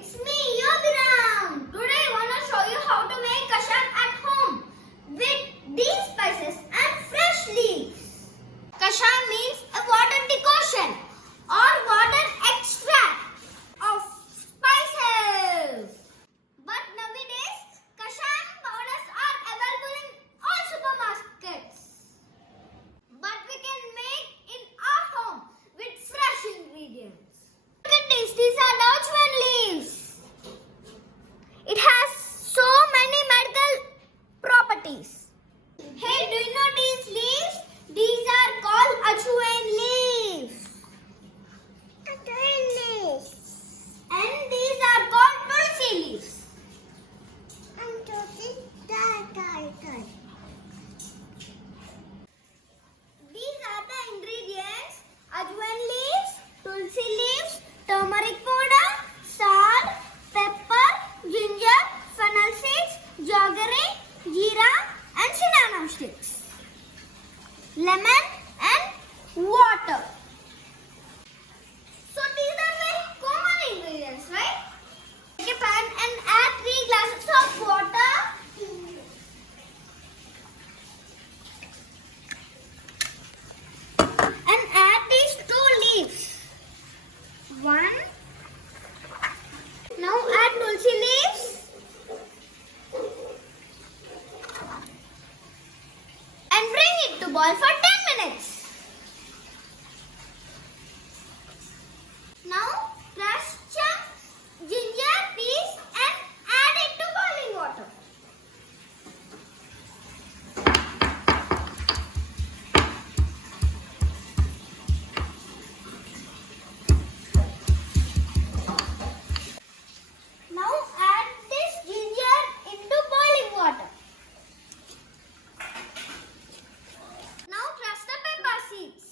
It's me, Jaugerry. Today I want to show you how to make kashayam at home with these spices and fresh leaves. Kashayam means a water decoction or water extract of spices. But nowadays, kashayam powders are available in all supermarkets. But we can make in our home with fresh ingredients. Look at this. These are Ajwain leaves. It has so many medical properties. Hey, do you know these leaves? These are called Ajwain leaves. Ajwain leaves. And these are called Tulasi leaves. And Tulasi These are the ingredients: Ajwain leaves, Tulasi leaves, turmeric powder, salt, pepper, ginger, fennel seeds, Jaugerry, Jeera and cinnamon sticks, lemon and water. So these are very common ingredients, right? Take a pan and add 3 glasses of water. And add these 2 leaves. 1. Now add Tulasi leaves. And bring it to boil for 10 minutes. Now crush chunks, ginger, peas and add it to boiling water. Now add this ginger into boiling water. Now crush the pepper seeds.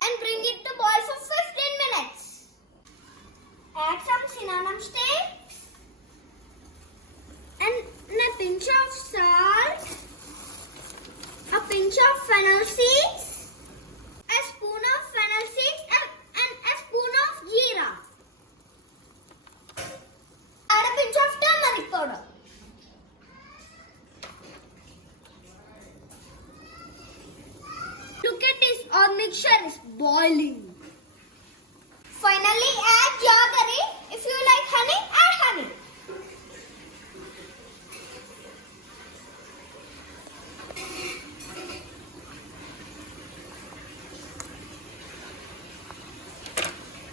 And bring it to boil for 15 minutes. Add some cinnamon sticks and a pinch of salt, a pinch of fennel seeds, a spoon of fennel seeds and a spoon of jeera. Add a pinch of turmeric powder. Look at this, our mixture is boiling. Finally add Jaugerry. If you like honey, add honey.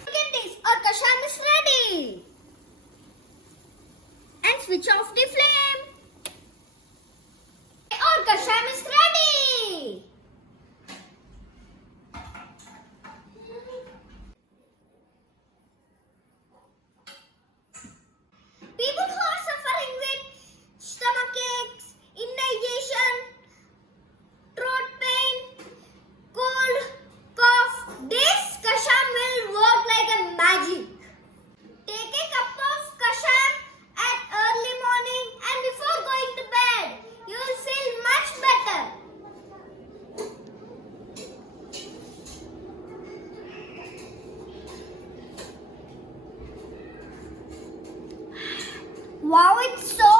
Look at this, our kashayam is ready. And switch off the flame. Our kashayam is ready. People who are suffering with stomach aches, indigestion, throat pain, cold, cough, this kashayam will work like a magic. Take a cup of kashayam at early morning and before going to bed, you will feel much better. Wow, it's so